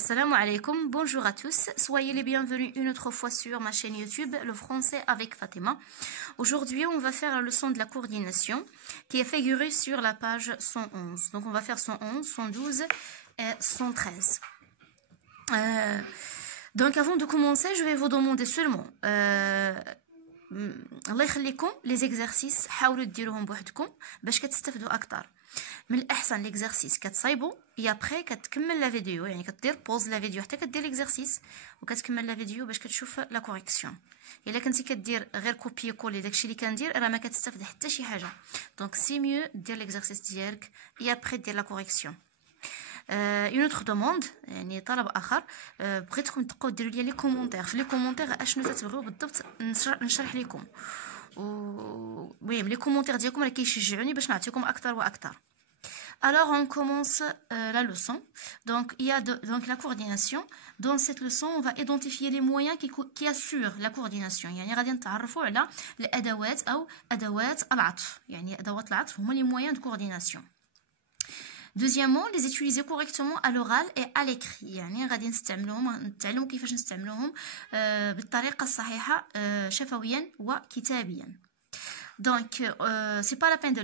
Assalamu alaikum, bonjour à tous, soyez les bienvenus une autre fois sur ma chaîne YouTube, le français avec Fatima. Aujourd'hui, on va faire la leçon de la coordination qui est figurée sur la page 111. Donc, on va faire 111, 112 et 113. Donc, avant de commencer, je vais vous demander seulement الله يخليكم les exercices حاولوا ديروهم بوحدكم باش كتستافدوا اكثر. من الاحسن ليكزارسيس كتصايبوا اي ابري كتكمل لا فيديو، يعني كدير بوز لا فيديو حتى كدير ليكزارسيس وكتكمل لا فيديو باش كتشوف لا كوريكسيون. الا كنتي كدير غير كوبي كولي داكشي اللي كندير راه ما كتستافد حتى شي حاجه. دونك سي ميو دير ليكزارسيس ديالك اي ابري دير لا كوريكسيون. اون اوتر دوموند، يعني طلب اخر، بغيتكم تبقاو ديروا لي كومونتير في لي كومونتير اشنو تتبغيو بالضبط نشرح لكم. المهم لي كومونتير ديالكم راه كيشجعوني باش نعطيكم اكثر واكثر. Alors on commence la leçon. Donc il y a donc la coordination. Dans cette leçon, on va identifier les moyens qui assurent la coordination. يعني غادي نتعرفوا على الادوات او ادوات العطف. يعني ادوات العطف هما les moyens de coordination. Deuxièmement, les utiliser correctement à l'oral et à l'écrit. يعني غادي نتعلموا كيفاش نستعملوهم بالطريقة الصحيحة شفويا وكتابيا. Donc, c'est pas la peine de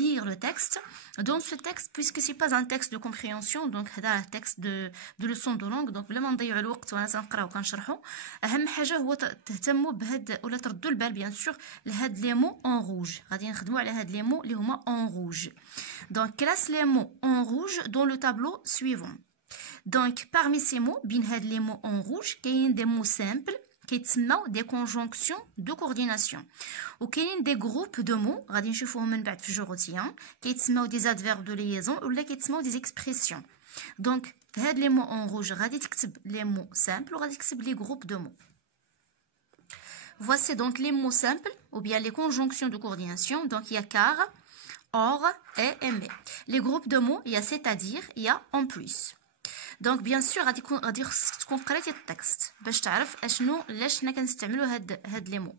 lire le texte. Dans ce texte, puisque c'est pas un texte de compréhension, donc هذا un texte de leçon de langue, donc بلا ما نضيعوا الوقت وانا تنقرا وكنشرحوا، اهم حاجه هو تهتموا بهاد ولا تردوا البال بيان سور لهاد لي مو اون روج. غادي نخدموا على هاد لي مو اللي هما اون روج. Donc, classe les mots en rouge dans le tableau suivant. Donc, parmi ces mots, بين هاد les mots en rouge, كاين des mots simples كيتسموا des conjonctions de coordination. وكاين des groupes de mots غادي نشوفوهم من بعد في الجغوتيان كيتسموا des adverbes de liaison ولا كيتسموا des expressions. Donc, في هاد les mots en rouge غادي تكتب les mots simples وغادي تكتب les groupes de mots. Voici donc les mots simples ou bien les conjonctions de coordination. Donc, il y a car, or et mais. Les groupes de mots, il y a c'est-à-dire, il y a en plus. Donc bien sûr غادي خصك تكون قريتي التكست باش تعرف اشنو علاش حنا كنستعملوا هاد لي مو.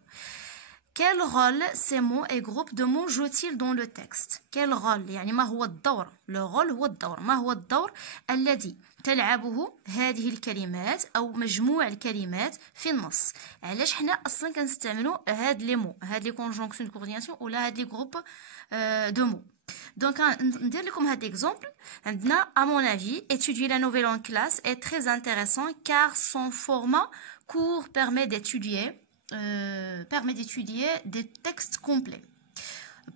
Quel rôle ces mots et groupes de mots jouent-ils dans le texte? Quel rôle يعني ما هو الدور؟ le rôle هو الدور. ما هو الدور الذي تلعبه هذه الكلمات او مجموع الكلمات في النص؟ علاش حنا اصلا كنستعملوا هاد لي مو، هاد لي كونجونكسيون دو كورديناسيون ولا هاد لي جروب دو مو. Donc, ندير لكم هاد exemple. عندنا à mon avis étudier la nouvelle en classe est très intéressant car son format court permet d'étudier des textes complets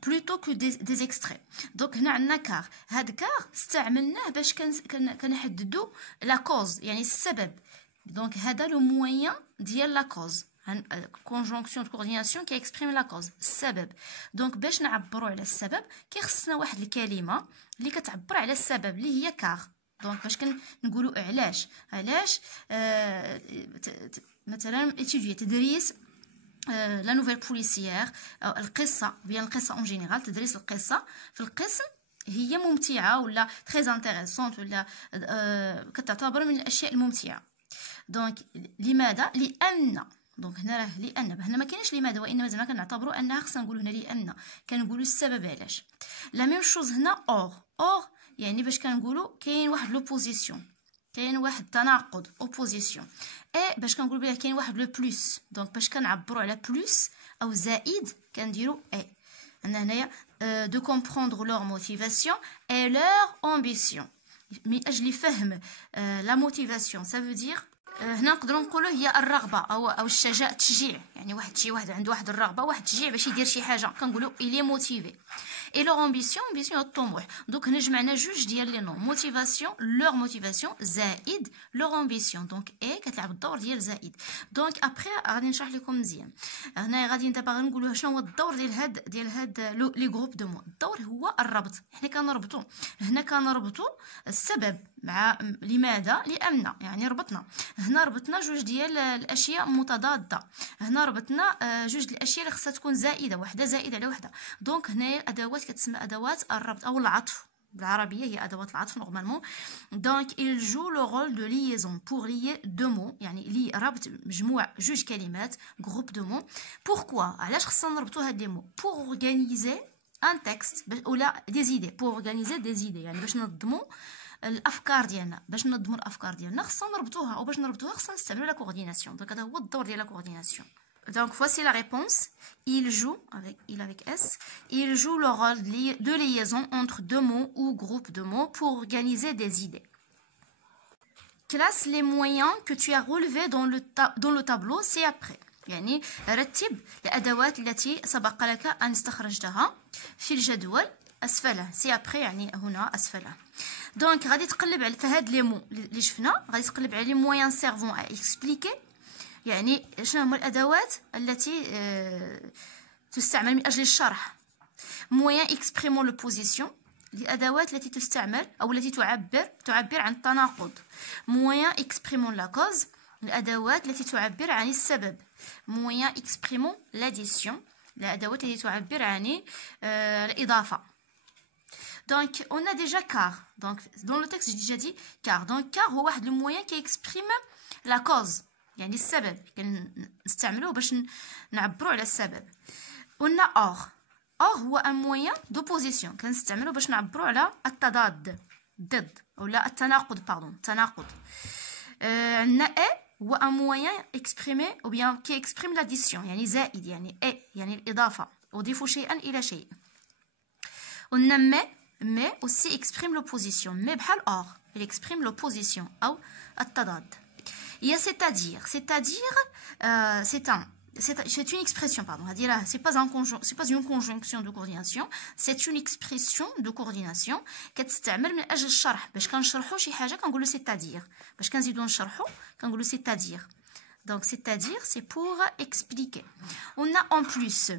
plutôt que des extraits. Donc هنا عندنا car. هاد car استعملناه باش كنحددوا la cause يعني السبب. Donc هذا le moyen ديال la cause. conjonction de coordination qui exprime la cause السبب. دونك باش نعبروا على السبب كيخصنا واحد الكلمه اللي كتعبر على السبب اللي هي كار. دونك باش كنقولوا علاش مثلا étudier تدريس لا نوفيل بوليسيير او القصه بيان القصه اون جينيرال. تدريس القصه في القسم هي ممتعه ولا تري انتريسونت ولا كتعتبر من الاشياء الممتعه. دونك لماذا؟ لان دونك هنا راه لان هنا ما كاينش لماذا وانما زعما كنعتبروا انها خصنا نقولوا هنا لان كنقولوا السبب علاش. لا ميم شوز هنا اور يعني باش كنقولوا كاين واحد لوبوزيسيون، كاين واحد التناقض اوبوزيسيون. اي باش كنقولوا بها كاين واحد لو بلس. دونك باش كنعبروا على بلس او زائد كنديروا اي. عندنا هنايا دو كومبروندر لور موتيفاسيون اي لور امبيسيون. من اجل فهم لا موتيفاسيون سا فو دير هنا نقدروا نقولوا هي الرغبه او الشجاع، التشجيع. يعني واحد عنده واحد الرغبه واحد التشجيع باش يدير شي حاجه كنقولوا إلي موتيفي. اي لور امبيسيون الطموح. دونك هنا جمعنا جوج ديال لي نون موتيفاسيون لور موتيفاسيون زائد لور امبيسيون. دونك اي كتلعب الدور ديال زائد. دونك ابري غادي نشرح لكم مزيان. هنا غادي دابا غنقولوا شنو هو الدور ديال هاد لي جروب دو مو. الدور هو الربط. حنا كنربطوا هنا كنربطوا السبب مع لماذا لان يعني ربطنا هنا ربطنا جوج ديال الاشياء متضاده. هنا ربطنا جوج الاشياء اللي خصها تكون زائده، وحده زائده على وحده. دونك هنا الادوات كتسمى ادوات الربط او العطف بالعربيه هي ادوات العطف نورمالمون. دونك il joue le rôle de liaison pour lier deux mots يعني لي ربط مجموع جوج كلمات groupe de mots. pourquoi علاش خصنا نربطوا هاد لي مو؟ pour organiser un texte ولا des idées. pour organiser des idées يعني باش ننظموا الافكار ديالنا، باش ننظموا الافكار ديالنا خصنا نربطوها، او باش نربطوها خصنا نستعملوا لا كورديناسيون. دونك هذا هو الدور ديال لا كورديناسيون. Donc voici la réponse. Il joue avec S. Il joue le rôle de liaison entre deux mots ou groupes de mots pour organiser des idées. Classe les moyens que tu as relevés dans le tableau ci-après. يعني رتب الأدوات التي سبق لك أن استخرجتها في الجدول أسفله. ci-après يعني هنا أسفله. دونك غادي تقلب على هاد لي مو اللي شفنا، غادي تقلب على لي مويان سيرفون ا اكسبليكي، يعني شنو هما الادوات التي تستعمل من اجل الشرح. مويان اكسبريمون لو بوزيسيون، الادوات التي تستعمل او التي تعبر عن التناقض. مويان اكسبريمون لا كوز، الادوات التي تعبر عن السبب. مويان اكسبريمون لاديسيون، الادوات التي تعبر عن الاضافه. Donc, on a déjà car. Donc, dans le texte, j'ai déjà dit car. Donc, car هو واحد le moyen qui exprime la cause. يعني السبب. نستعملوه باش نعبروا على السبب. قلنا or. or هو un moyen d'opposition. كنستعملوه باش نعبروا على التضاد. ضد. ولا التناقض pardon. تناقض. عندنا هو un moyen exprimé ou bien qui exprime l'addition. يعني زائد يعني يعني الإضافة. أضيف شيئا إلى شيء. قلنا mais aussi exprime l'opposition. Mais بحال or, il exprime l'opposition ou التضاد. Il y a c'est-à-dire, c'est une expression, pardon. C'est pas une conjonction de coordination, c'est une expression de coordination كتستعمل من أجل الشرح. باش كنشرحوا شي حاجة كنقولوا c'est-à-dire. باش كنزيدوا نشرحوا كنقولوا c'est-à-dire. Donc c'est-à-dire, c'est pour expliquer. On a en plus.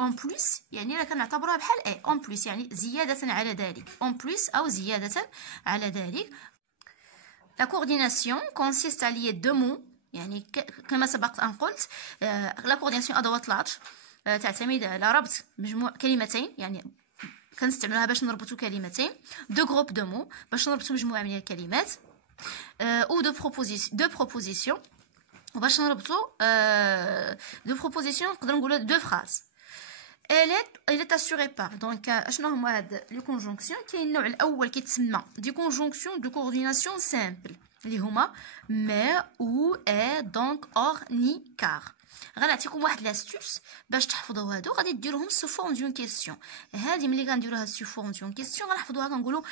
En plus يعني لا كنعتبروها بحال en plus يعني زيادة على ذلك. En plus أو زيادة على ذلك. La coordination consiste à lier deux mots يعني كما سبق أن قلت. la coordination أدوات العطف تعتمد على ربط مجموع كلمتين، يعني كنستعملوها باش نربطوا كلمتين. deux groupes de mots باش نربطوا مجموعة من الكلمات. ou deux propositions باش نربطوا deux propositions نقدروا نقولوا deux phrases. Elle est assurée par. Donc اشنو هما هاد لي كونجونكسيون؟ كاين النوع الاول كيتسمى دي كونجونكسيون دو كورديناسيون سامبل اللي هما mais ou et donc or ni car. غنعطيكم واحد لاستوس باش تحفظوا هادو، غادي ديروهم سو فورم دون كيسيون. هادي ملي كنديروها سو فورم دون كيسيون غنحفظوها كنقولوا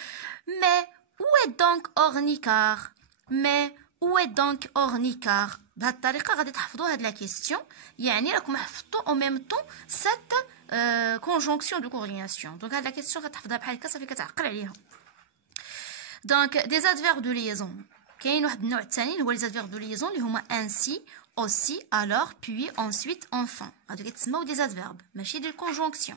mais où est donc or ni car. mais où est donc or ni car. بهاد الطريقه غادي تحفظوا هاد لا كيسيون، يعني راكم حفظتوا او ميم طون سات conjonction de coordination. Donc هاد لا كيسيون غتحفظها بحال هكا صافي كتعقل عليها. دونك دي adverbes de liaison. كاين واحد النوع الثاني هو لي adverbes de liaison اللي هما ainsi, aussi, alors, puis, ensuite, enfin. هادو كيتسموا دي adverbes ماشي دي conjonction.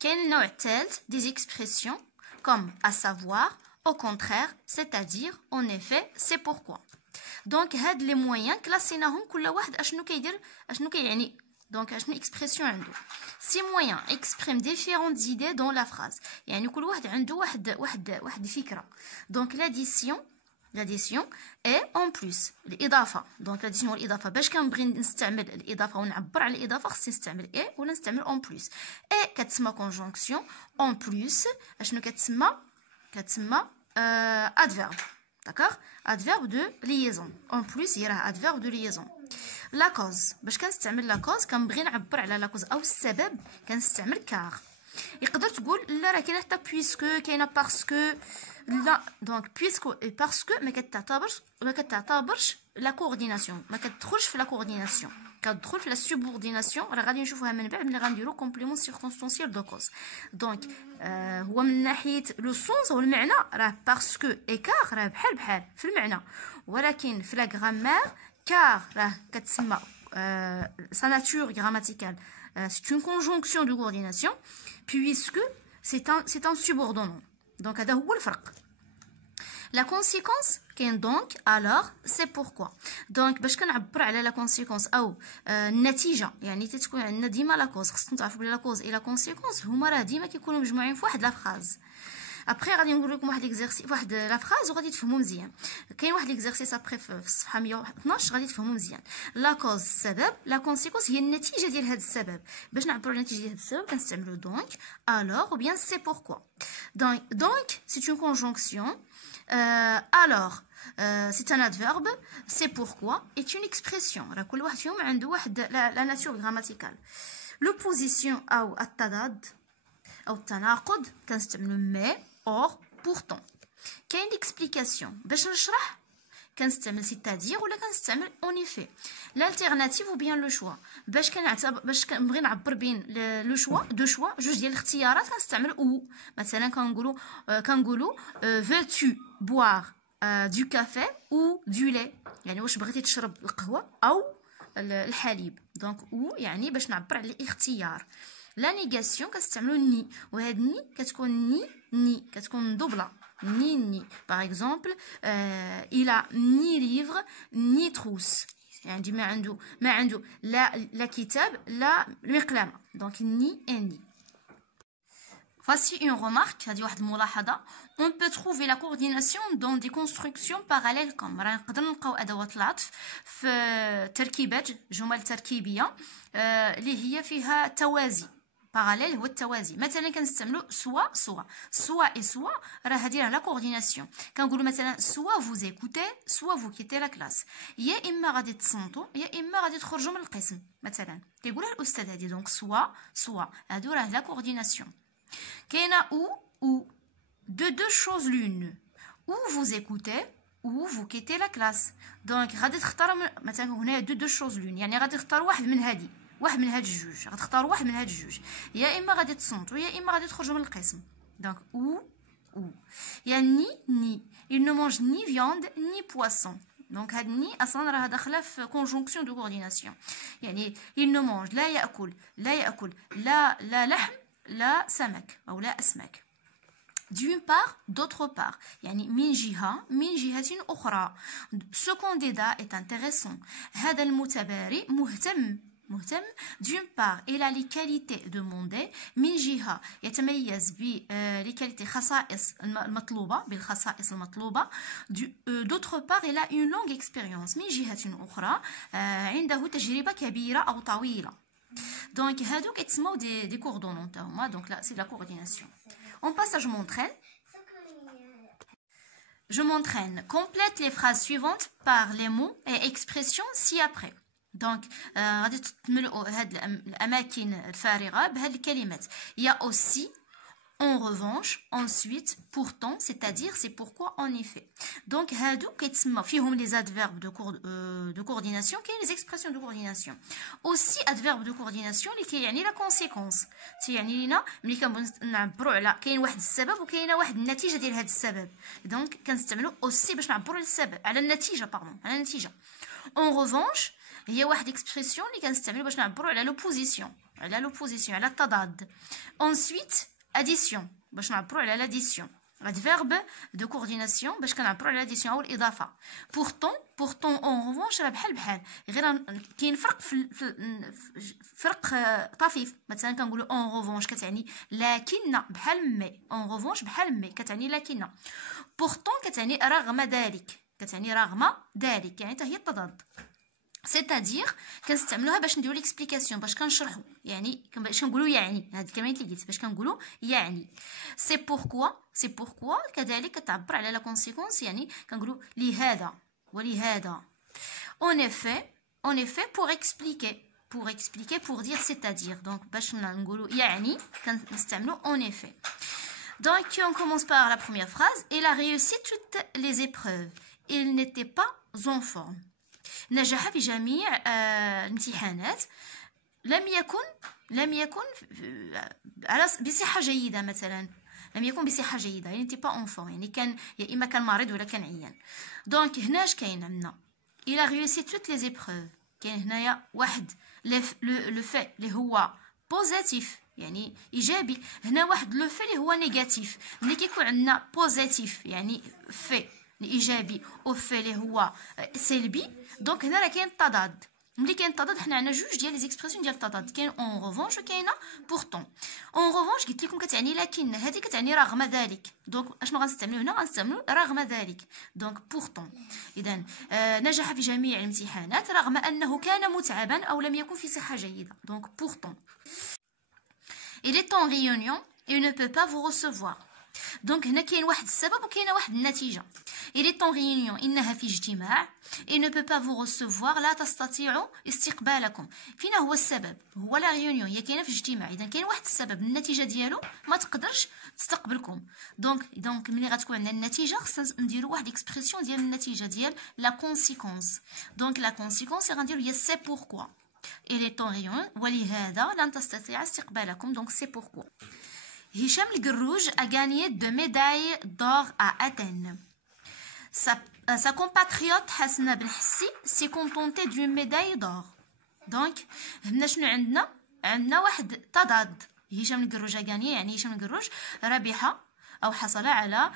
كاين النوع الثالث دي expressions comme à savoir, au contraire, c'est-à-dire, en effet, c'est pourquoi. دونك هاد لي مويان كلاسيناهم كل واحد اشنو كيدير اشنو كيعني. دونك اشنو اكسبرسيون عنده. سي مويان اكسبريم ديفيرونت ايدي دون لا فراز، يعني كل واحد عنده واحد فكره. دونك لاديسيون اي اون بلس الاضافه. دونك لاديسيون والاضافه باش كنبغي نستعمل الاضافه ونعبر على الاضافه خصني نستعمل اي ولا نستعمل اون بلس. اي كتسمى كونجونكسيون، اون بلس اشنو كتسمى adverbe. D'accord? Adverbe de liaison. En plus, il y a adverbe de liaison. La cause. باش كنستعمل la cause كنبغي نعبر على la cause أو السبب كنستعمل car. يقدر تقول لا راه كاينه حتى puisque، كاينه parce que. لا دونك puisque et parce que ما كتعتبرش la coordination، ما كتدخلش في la coordination، كتدخل في la subordination. راه غادي نشوفوها من بعد ملي غنديرو complément circonstanciel de cause. دونك هو من ناحيه لو سونس والمعنى راه parce que et car راه بحال في المعنى، ولكن في لا غرامير car راه كتسمى sa nature grammaticale c'est une conjonction de coordination puisque c'est un subordonnant. Donc هذا هو الفرق. La conséquence كاين donc alors c'est pourquoi. donc باش كنعبر على la conséquence او النتيجه، يعني تتكون عندنا ديما لا كوز. خصنا تعرفوا بلي لا كوز اي لا كونسيكونس هما راه ديما كيكونوا مجموعين في واحد لا فراز. ابري غادي نقول لكم واحد ليكزيرسيس واحد لا فراز وغادي تفهموا مزيان. كاين واحد ليكزيرسيس ابري في الصفحه 112 غادي تفهموا مزيان. لا كوز السبب، لا كونسيكونس هي النتيجه ديال هذا السبب. باش نعبروا على النتيجه ديال هذا السبب كنستعملوا donc alors ou bien c'est pourquoi. donc c'est une conjonction Alors, c'est un adverbe, c'est pourquoi est une expression. كل واحد فيهم عنده واحد la nature grammaticale. L'opposition أو التضاد أو التناقض كنستعملو mais, or, pourtant. كاين l'explication باش نشرح كنستعمل c'est-à-dire ولا كنستعمل en effet. L'alternative ou bien le choix. باش كنبغي نعبر بين لو شوا دو شوا جوج ديال الاختيارات كنستعمل او. مثلا كنقولوا veux-tu boire du café ou du lait. يعني واش بغيتي تشرب القهوه او الحليب. دونك او يعني باش نعبر على الاختيار. لا نيغاسيون كنستعملوا ني وهاد ني كتكون ني كتكون دوبله ni. Par exemple, il a ni livre ni trousse. يعني ما عنده لا كتاب لا المقلمة. Donc ni et ni. Voici une remarque, هذه واحد الملاحظة. On peut trouver la coordination dans des constructions parallèles comme راه نقدر نلقاو أدوات العطف في تركيبات جمل تركيبية اللي هي فيها توازي. باراليل هو التوازي. مثلا كنستعملوا سوا اي سوا راه هذه لا كورديناسيون. كنقولوا مثلا سوا فوز ايكوتي سوا فو كيتي لا كلاس. يا اما غادي تصنتوا يا اما غادي تخرجوا من القسم. مثلا كيقولها الاستاذ هذه. دونك سوا هادو راه لا كورديناسيون. كاينه او دو شوز لون ou vous écoutez ou vous quittez la classe. دونك غادي تختار مثلا هنا دو شوز لون يعني غادي تختار واحد من هاد الجوج. غتختاروا واحد من هاد الجوج. يا اما غادي تصنتوا يا اما غادي تخرجوا من القسم. دونك او يا ني il ne mange ni viande ni poisson. دونك هاد ني اصلا راه داخله في كونجونكسيون دو كورديناسيون. يعني il ne mange لا ياكل لا لحم لا سمك او لا اسماك. D'une part, d'autre part. يعني من جهة أخرى. Ce candidat est intéressant. هذا المتباري مهتم. D'une part, il a les qualités demandées. من جهة يتميز les qualités خصائص المطلوبة بالخصائص المطلوبة. D'autre part, il a une longue expérience. من جهة أخرى عنده تجربة كبيرة أو طويلة. Donc هادو كيتسموا دي كوردونون تاهما. Donc là, c'est la coordination. On passe à je m'entraîne. Je m'entraîne. Complète les phrases suivantes par les mots et expressions ci-après. Donc, غادي تملؤوا هاد الأماكن الفارغة بهاد الكلمات. Il y a aussi, en revanche, ensuite, pourtant, c'est-à-dire, c'est pourquoi, en effet. Donc, هادو كيتسمى فيهم les adverbes de coordination كاين les expressions de coordination. Aussi, adverbe de coordination اللي كيعني la conséquence. تيعني لينا ملي كنعبروا على كاين واحد السبب وكاينه واحد النتيجه ديال هاد السبب. دونك كنستعملوا aussi باش نعبروا على السبب على النتيجه على النتيجه. En revanche, هي واحد اكسبرسيون اللي كنستعملوا باش نعبروا على لوبوزيسيون على التضاد. Ensuite, addition باش نعبروا على l'addition. adverbe de coordination باش كنعبروا على l'addition او الاضافه. pourtant en revanche راه بحال غير كاين فرق طفيف. مثلا كنقولوا en revanche كتعني لكن بحال مي. en revanche بحال مي كتعني لكن. pourtant كتعني رغم ذلك يعني حتى هي التضاد. c'est-à-dire كنستعملوها باش نديرو ليكسبليكاسيون باش كنشرحو. يعني باش كنقولوا يعني هاد الكلمات اللي قلت باش كنقولوا يعني. c'est pourquoi كذلك كتعبر على لا كونسيكونس. يعني كنقولوا لهذا ولهذا. en effet pour dire c'est-à-dire. donc باش نقولوا يعني كنستعملوا en effet. donc on commence par la première phrase. Il a réussi toutes les épreuves. Il n'était pas en forme. نجح في جميع الامتحانات. لم يكن بصحة جيدة. مثلا لم يكن بصحة جيدة يعني pas en forme. يعني كان يا إما كان مريض ولا كان عيان. دونك هنا اش كاين عندنا il a réussi toutes les épreuves. كاين هنايا واحد لو في اللي هو بوزيتيف يعني ايجابي. هنا واحد لو في اللي هو نيجاتيف. ملي كيكون عندنا بوزيتيف يعني في الايجابي وفي اللي هو سلبي. دونك هنا راه كاين التضاد. ملي كاين التضاد حنا عندنا جوج ديال لي زيكسبرسيون ديال التضاد. كاين اون ريفونش وكاينه بورتون. اون ريفونش قلت لكم كتعني لكن. هذه كتعني رغم ذلك. دونك اشنو غنستعملوا هنا؟ غنستعملوا رغم ذلك. دونك بورتون. اذا نجح في جميع الامتحانات رغم انه كان متعبا او لم يكن في صحه جيده. دونك بورتون. Il est en réunion et ne peut pas vous recevoir. دونك هنا كاين واحد السبب وكاينه واحد النتيجه. إلي طون ريونيون إنها في اجتماع إي نو بو با فو ريسيفوار لا تستطيع استقبالكم. فينا هو السبب؟ هو لا ريونيون، هي كاينه في اجتماع، اذا كاين واحد السبب النتيجه ديالو ما تقدرش تستقبلكم. دونك ملي غتكون عندنا النتيجه خصنا نديرو واحد اكسبرسيون ديال النتيجه ديال لا كونسيكونس. دونك لا كونسيكونس اللي غنديرو هي سي بوركوا إلي طون ريون ولهذا لن تستطيع استقبالكم. دونك سي بوركوا. هشام القروج a gagné 2 médailles d'or à Athènes. Sa compatriote Hasna Ben Hassi s'est contentée d'une médaille d'or. Donc هنا شنو عندنا واحد تضاد. هشام القروج a gagné يعني هشام القروج ربح أو حصل على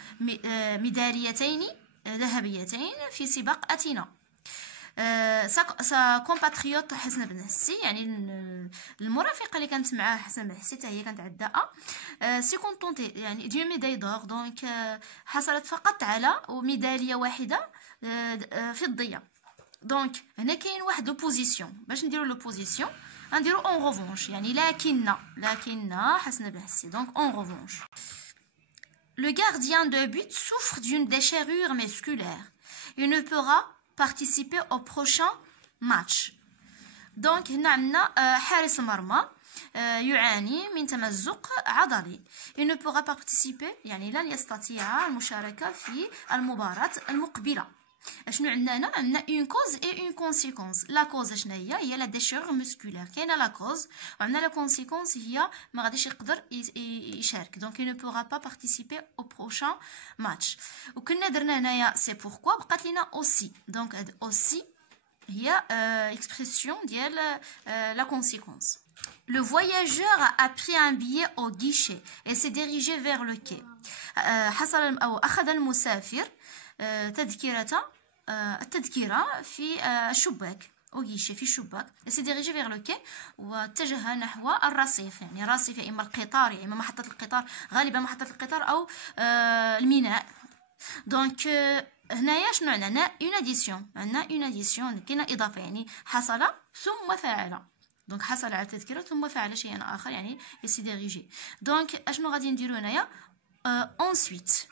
ميداليتين ذهبيتين في سباق أثينا. سا كومباتريوت حسن بن حسي يعني المرافقه اللي كانت معاه حسن بن حسي حتى هي كانت عندها سي كونطونتي يعني دو ميداي دور. دونك حصلت فقط على ميداليه واحده فضيه. دونك هنا كاين واحد لوبوزيسيون. باش نديرو لوبوزيسيون غنديرو اون ريفونش يعني لكن حسن بن حسي. دونك اون ريفونش. Le gardien de but souffre d'une déchirure musculaire. Il ne pourra participer au prochain match. دونك هنا عندنا حارس المرمى يعاني من تمزق عضلي. il ne pourra participer يعني لن يستطيع المشاركة في المباراة المقبلة. شنو عندنا هنا؟ عندنا اون كوز اي اون كونسيكونس. لا كوز شنو هي لا ديشيغ مسكولير. كاينه لا كوز وعندنا لا كونسيكونس هي ما غاديش يقدر يشارك. دونك il ne pourra pas participer au prochain match. وكنا درنا هنايا سي بوركوا بقات لينا اوسي. دونك هاد اوسي هي اكسبرسيون ديال لا كونسيكونس. Le voyageur a pris un billet au guichet et s'est dirigé vers le quai. حصل أو أخذ المسافر التذكرة في الشباك أو غيشي في الشباك. سي ديريجي فيغ لو كي واتجه نحو الرصيف. يعني الرصيف يا إما القطار يا إما محطة القطار، غالبا محطة القطار أو الميناء. دونك هنايا شنو عندنا؟ اون اديسيون. عندنا اون اديسيون كاينه اضافه يعني حصل ثم فعل. دونك حصل على التذكرة ثم فعل شيئا آخر يعني سي ديريجي. دونك اشنو غادي نديرو هنايا؟ ensuite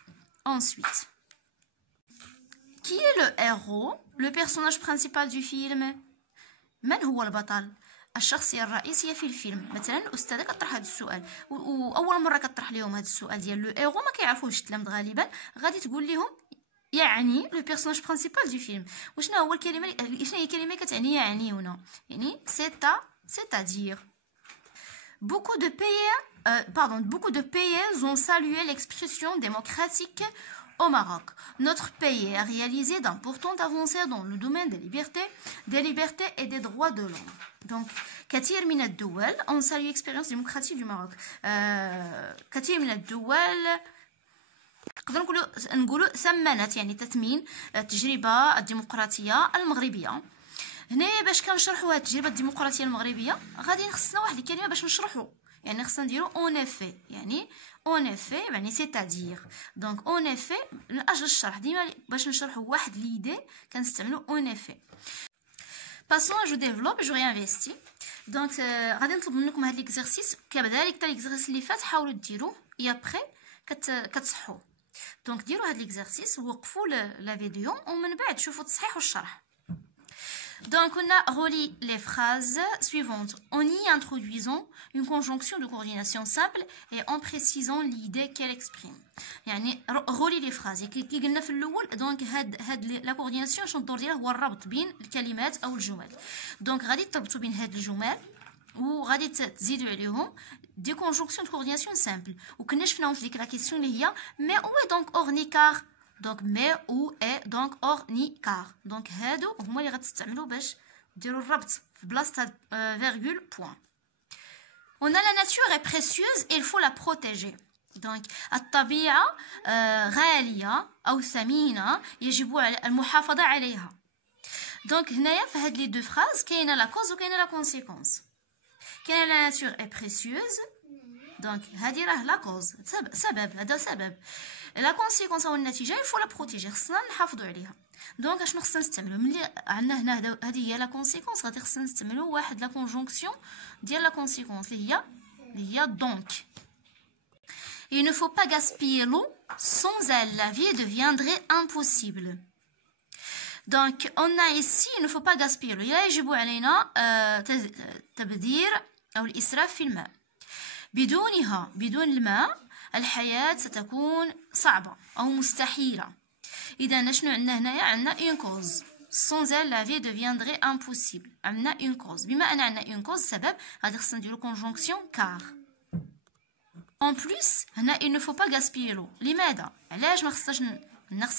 Qui est le héros, le personnage principal du film؟ من هو البطل؟ الشخصية الرئيسية في الفيلم. مثلا الأستاذة كطرح هذا السؤال وأول مرة كطرح لهم هذا السؤال ديال لو هيرو ما كيعرفوش التلاميذ غالبا، غادي تقول لهم يعني لو بيرسوناج برينسيبال دو فيلم. وشنو هو الكلمة؟ شنو هي الكلمة كتعني يعني هنا؟ يعني c'est-à-dire. Beaucoup de pays ont salué l'expression démocratique au Maroc. Notre pays a réalisé d'importantes avancées dans le domaine des libertés et des droits de l'homme. Donc, كثير من الدول ont salué l'expérience démocratique du Maroc. كثير من الدول نقدر نقولوا ثمنت يعني تثمين التجربة الديمقراطية المغربية. هنايا باش كنشرحوا هاد التجربة الديمقراطية المغربية غادي خصنا واحد الكلمة باش نشرحوا. يعني خصنا نديرو اون افي يعني اون افي يعني سيتادير. دونك اون افي من اجل الشرح ديما باش نشرحوا واحد ليدي كنستعملوا اون افي. باسون جو ديفلوب جو ريانفيستي. دونك غادي نطلب منكم هاد ليكزارسيس كذلك حتى ليكزارسيس اللي فات حاولوا ديروه يا بري كتصحوا. دونك ديروا هاد ليكزارسيس ووقفوا لا فيديو ومن بعد شوفوا التصحيح والشرح. Donc, on a relie les phrases suivantes en y introduisant une conjonction de coordination simple et en précisant l'idée qu'elle exprime. يعني relie les phrases. كي قلنا في الأول دونك هاد لا كورديناسيون شنو الدور ديالها؟ هو الربط بين الكلمات أو الجمل. دونك غادي تربطوا بين هاد الجمل وغادي تزيدوا عليهم دي كونجونكسيون دو كورديناسيون سامبل. وكنا شفناهم في ديك لا كيسيون اللي هي مي او دونك اورنيكار. Donc mais ou et donc or ni car. Donc هادو هما اللي غتستعملوا باش ديروا الربط في بلاصه فيرغول بوين. On a la nature est précieuse et il faut la protéger. Donc الطبيعه غاليه او ثمينه يجب المحافظه عليها. Donc هنايا في هاد لي دو فراز كاينه لا كوز وكاينه لا كونسيكونس. كاينه لا nature est précieuse. دونك هادي راه لا كوز سبب، هذا سبب. لا كونسيكونس هو النتيجه يفو لا بروتيجي خصنا نحافظوا عليها. دونك اشنو خصنا نستعملوا ملي عندنا هنا هذه هي لا كونسيكونس غادي خصنا نستعملوا واحد لا كونجونكسيون ديال لا كونسيكونس اللي هي دونك. Il ne faut pas gaspiller l'eau Sans elle, la vie deviendrait impossible. Donc, on a ici, il ne faut pas gaspiller. لا يجب علينا تبذير أو الإسراف في الماء. بدون الماء الحياة ستكون صعبة أو مستحيلة. إذا شنو عندنا هنايا؟ عندنا une cause. Sans elle, la vie deviendrait impossible. عندنا une cause. بما أن عندنا une cause سبب غادي خصنا نديرو conjonction car. En plus هنا il ne faut pas gaspiller l'eau. لماذا؟ علاش ما خصناش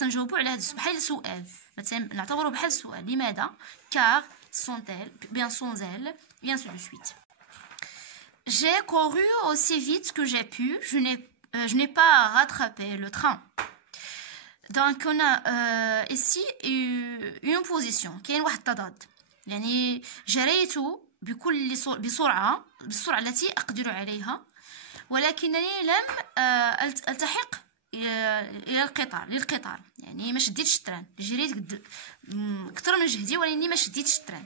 نجاوبو على هذا بحال السؤال؟ مثلا نعتبره بحال السؤال. لماذا؟ car sont-elles, bien sans elle, et ainsi de suite. J'ai couru aussi vite que j'ai pu. Je n'ai pas rattrapé le train. Donc on a ici une position كاين واحد التضاد. يعني جريت بالسرعة التي أقدر عليها، ولكنني لم التحق الى للقطار. يعني ما شديتش التران، جريت اكثر من جهدي ولكني ما شديتش التران.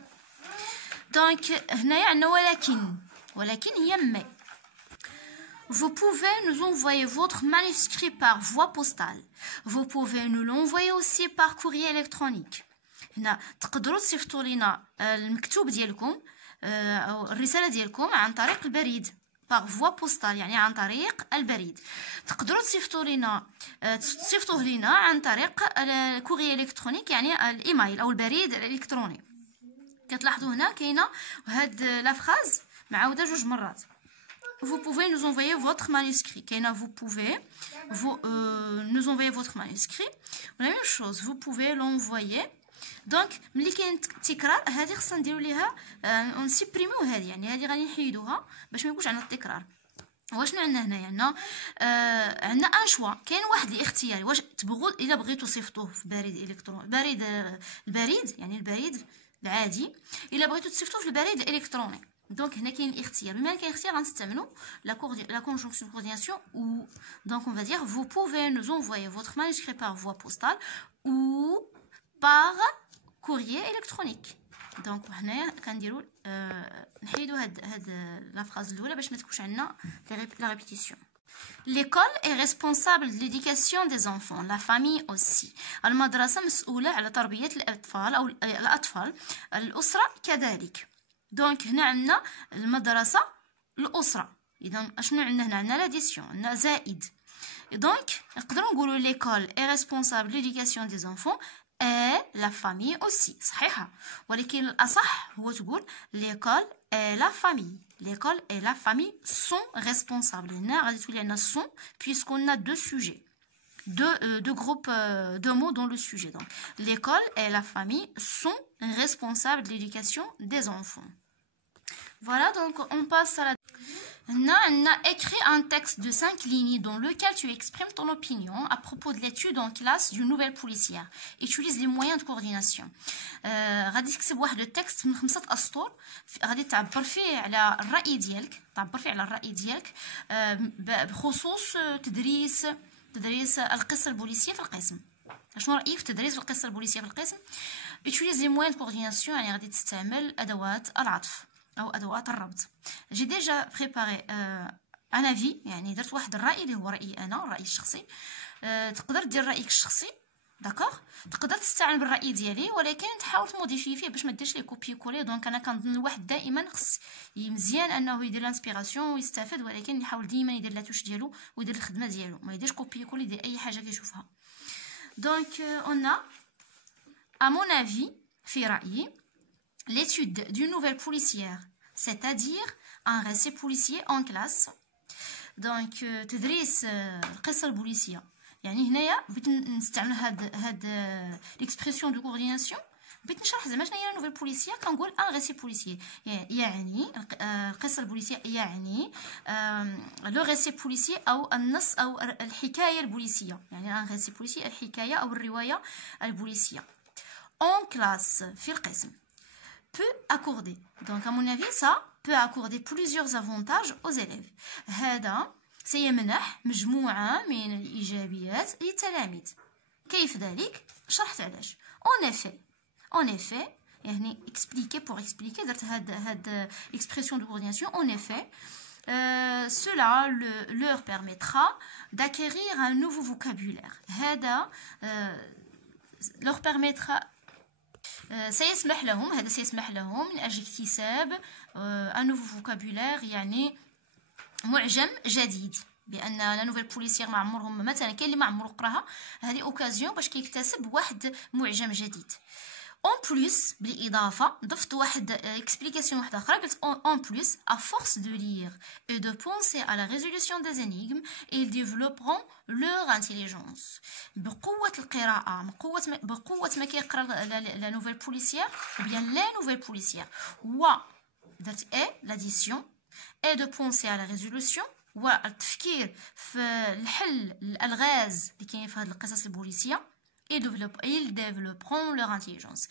دونك هنايا عندنا ولكن هي مي. Vous pouvez nous envoyer votre manuscrit par voie postale. Vous pouvez nous l'envoyer aussi par courrier électronique. هنا تقدروا تصيفطوا لنا المكتوب ديالكم او الرساله ديالكم عن طريق البريد. par voie postale يعني عن طريق البريد. تقدروا تصيفطوه لنا عن طريق الكوريي الكترونيك يعني الايميل او البريد الالكتروني. كتلاحظوا هنا كاينه هاد لا فراز معاوده جوج مرات. Vous pouvez nous envoyer votre manuscrit. كاينه vous pouvez nous envoyer votre manuscrit. La même chose, vous pouvez l'envoyer. دونك ملي كاين تكرار هذه خصنا نديرو ليها نسيبريميو هذه، يعني هذه غادي نحيدوها باش ما يكونش عندنا التكرار. واشنو عندنا هنايا؟ عندنا ان شوا، كاين واحد الاختياري. واش تبغوا الا بغيتو صيفطوه في بريد الكتروني البريد يعني البريد العادي، الا بغيتو تصيفطوه في البريد الالكتروني. دونك هنا كاين الاختيار. بما كاين اختيار غنستعملوا la conjonction coordination ou. Donc on va dire vous pouvez nous envoyer votre manuscrit par voie postale ou par courrier électronique. دونك هنايا كنديروا نحيدوا هاد لا فراز الاولى باش ما تكونش عندنا لا ريبيتيسيون. L'école est responsable de l'éducation des enfants, la famille aussi. المدرسة مسؤولة على تربية الأطفال أو الأطفال، الأسرة كذلك. دونك هنا عندنا المدرسة الأسرة. إذا أشنو عندنا هنا؟ عندنا لاديسيون، عندنا زائد. دونك نقدروا نقولوا l'école est responsable de l'éducation des enfants et la famille aussi. صحيحة، ولكن الأصح هو تقول l'école et la famille. L'école et la famille sont responsables. هنا غادي تولي عندنا sont puisqu'on a deux sujets, deux groupes de mots dans le sujet. Donc l'école et la famille sont responsables de l'éducation des enfants. Voilà, donc on passe à la... On a écrit un texte de 5 lignes dans lequel tu exprimes ton opinion à propos de l'étude en classe d'une nouvelle policière. Utilise les moyens de coordination. غادي تكتب واحد التكست من 5 أسطر، غادي تعبر فيه على الرأي ديالك، بخصوص تدريس القصة البوليسية في القسم. شنو رأيك في تدريس القصة البوليسية في القسم؟ Utilise les moyens de coordination يعني غادي تستعمل أدوات العطف أو أدوات الربط. جي ديجا بريباري ان افي، يعني درت واحد الرأي اللي هو رأيي أنا، الرأي الشخصي. تقدر دير رأيك الشخصي، داكوغ. تقدر تستعين بالرأي ديالي ولكن تحاول تموديفي فيه باش ما ديرش لي كوبي كولي. دونك انا كنظن الواحد دائما خص مزيان انه يدير لانسبيراسيون ويستافد، ولكن يحاول ديما يدير لاتوش ديالو ويدير الخدمه ديالو، ما يديرش كوبي كولي ديال اي حاجه كيشوفها. دونك اون à mon avis في رأيي l'étude d'une nouvelle policière c'est-à-dire un récit policier en classe. دونك تدريس القصه البوليسيه، يعني هنايا بغيت نستعمل هاد ليكسبرسيون دو كورديناسيون. بغيت نشرح زعما شنو هي نوفيل بوليسيه. كنقول ان ريسي بوليسيي يعني القصه البوليسيه، يعني لو ريسي بوليسي او النص او الحكايه البوليسيه، يعني ان ريسي بوليسي الحكايه او الروايه البوليسيه. en classe في القسم peut accorder. Donc à mon avis ça peut accorder plusieurs avantages aux élèves. هذا سيمنح مجموعة من الإيجابيات للتلاميذ. كيف ذلك؟ شرحت علاش. en effet يعني expliquer pour expliquer درت هاد expression de coordination. en effet cela leur permettra d'acquérir un nouveau vocabulaire. هذا leur permettra سيسمح لهم من أجل اكتساب un nouveau vocabulaire يعني معجم جديد. بان لا نوفيل بوليسيير ما عمرهم مثلا كاين اللي ما عمره قراها، هذه اوكازيون باش كيكتسب واحد معجم جديد. اون بليس بالاضافه ضفت واحد اكسبليكاسيون واحده اخرى، قلت اون بليس ا فورس دو لير اي دو بونسي على ريزوليوشن دي انيغم ils développeront leur intelligence. بقوه القراءه بقوه ما كيقرا لا نوفيل بوليسيير ou bien les nouvelles policières و درت l'addition et de penser à la résolution والتفكير في الحل الالغاز اللي كاين في هذه القصص البوليسيه. ils développeront leur intelligence.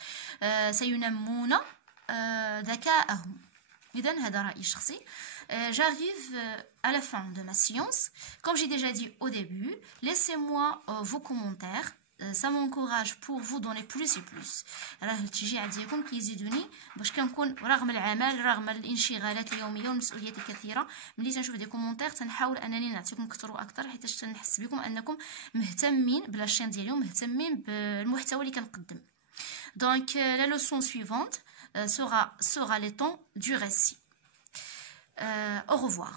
سينمون ذكاءهم. إذن هذا رأيي الشخصي. J'arrive à la fin de ma séance. Comme j'ai déjà dit au début, laissez-moi vos commentaires. Ça m'encourage pour vous donner plus et plus. راه التشجيع ديالكم كيزيدوني باش كنكون رغم العمل رغم الانشغالات اليوميه والمسؤوليات الكثيره، ملي تنشوف دي كومونتير تنحاول انني نعطيكم اكثر واكثر حيت تنحس بكم انكم مهتمين بلاشين ديالي ومهتمين بالمحتوى اللي كنقدم. Donc la leçon suivante sera le temps du récit. Au revoir.